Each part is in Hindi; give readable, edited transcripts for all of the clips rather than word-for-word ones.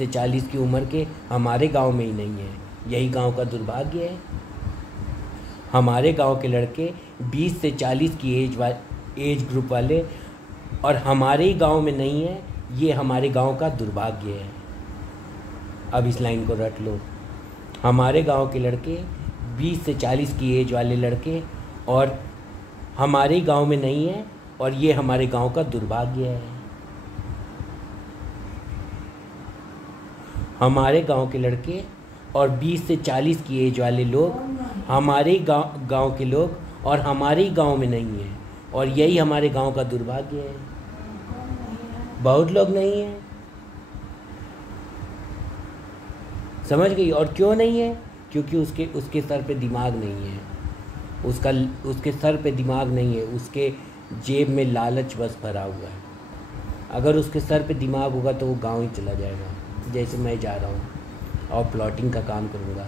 से 40 की उम्र के हमारे गांव में ही नहीं है। यही गांव का दुर्भाग्य है। हमारे गांव के लड़के 20 से 40 की एज ग्रुप वाले और हमारे ही गांव में नहीं है। ये हमारे गांव का दुर्भाग्य है। अब इस लाइन को रट लो। हमारे गांव के लड़के 20 से 40 की एज वाले लड़के और हमारे ही गांव में नहीं है और ये हमारे गांव का दुर्भाग्य है। हमारे गांव के लड़के और 20 से 40 की एज वाले लोग हमारे ही गांव के लोग और हमारे ही गांव में नहीं है और यही हमारे गांव का दुर्भाग्य है। बहुत लोग नहीं हैं। समझ गई? और क्यों नहीं है? क्योंकि उसके सर पे दिमाग नहीं है। उसके सर पे दिमाग नहीं है। उसके जेब में लालच बस भरा हुआ है। अगर उसके सर पे दिमाग होगा तो वो गांव ही चला जाएगा। जैसे मैं जा रहा हूँ और प्लॉटिंग का काम करूँगा।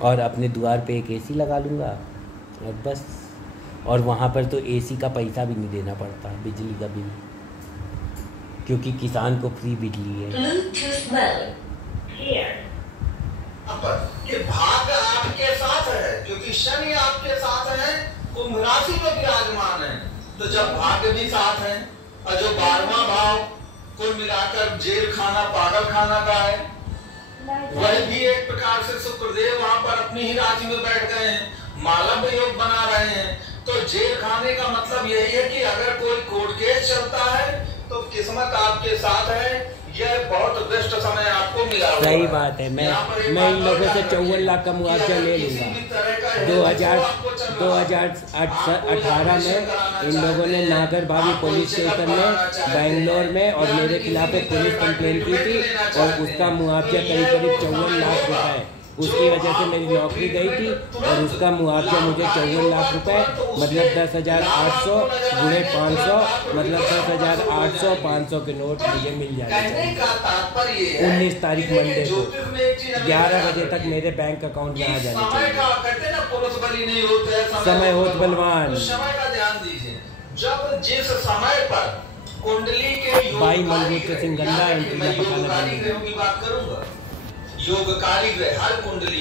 और अपने द्वार पे एक एसी लगा लूँगा और बस। और वहाँ पर तो एसी का पैसा भी नहीं देना पड़ता, बिजली का बिल, क्योंकि किसान को फ्री बिजली है। कि भाग्य आपके साथ है, क्योंकि शनि आपके साथ है, कुंभ राशि में विराजमान है। तो जब भाग्य भी साथ है और जो 12वां भाव कुल मिलाकर जेल खाना पागल खाना का है, वह भी एक प्रकार से शुक्रदेव वहां पर अपनी ही राशि में बैठ गए हैं, मालव योग बना रहे हैं। तो जेल खाने का मतलब यही है कि अगर कोई कोर्ट केस चलता है तो किस्मत आपके साथ है। यह बहुत बेस्ट समय आपको मिला। सही बात है। मैं इन लोगों से 54 लाख का मुआवजा ले लूँगा। 2018 में इन लोगों ने नागरभावी पुलिस स्टेशन में बेंगलोर में और मेरे खिलाफ एक पुलिस कंप्लेंट की थी और उसका मुआवजा करीब 54 लाख रुपए। उसकी वजह से मेरी नौकरी गई थी और उसका मुआवजा मुझे 54 लाख रुपए मतलब 10,800 गुणे 500 मतलब 10,800 500 के नोट मुझे मिल जाने चाहिए। 19 तारीख मंडे को 11 बजे तक मेरे बैंक अकाउंट में आ जाने चाहिए। समय होत बलवान। जब जिस समय पर कुंडली के भाई मलबूत सिंह गंदा एंट्री बात करूंगा, योगकारी ग्रह हर कुंडली